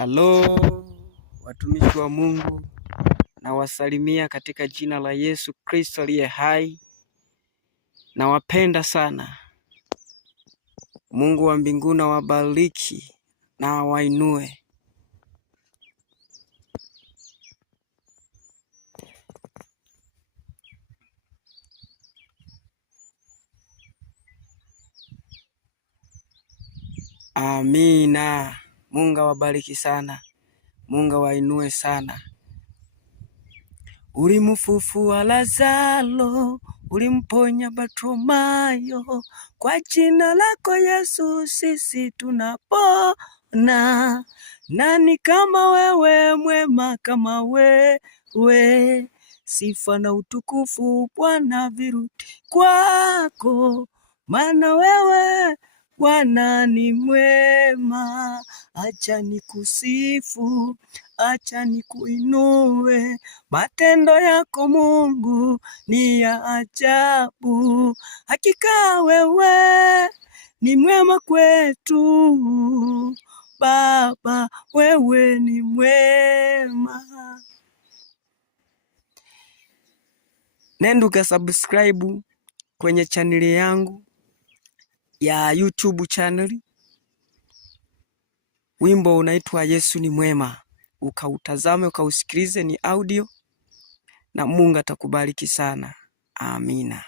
Halo watumishi wa Mungu, na wasalimia katika jina la Yesu Kristo aliye hai. Nawapenda sana. Mungu wa mbinguni awabariki na awainue. Amina. Mungu awabariki sana. Mungu awainue sana. Ulimfufua Lazaro, ulimponya Bartimayo, kwa jina lako Yesu sisi tunapona. Nani kama wewe, mwema kama wewe? Sifa na utukufu Bwana virudi kwako, maana wewe Bwana ni mwema. Acha nikusifu, acha nikuinue, matendo yako Mungu ni ya ajabu. Hakika wewe ni mwema kwetu Baba, wewe ni mwema. Nenda ukasubscribe kwenye chaneli yangu ya YouTube channel. Wimbo unaitwa Yesu ni mwema, ukautazame ukausikilize, ni audio, na Mungu atakubariki sana. Amina.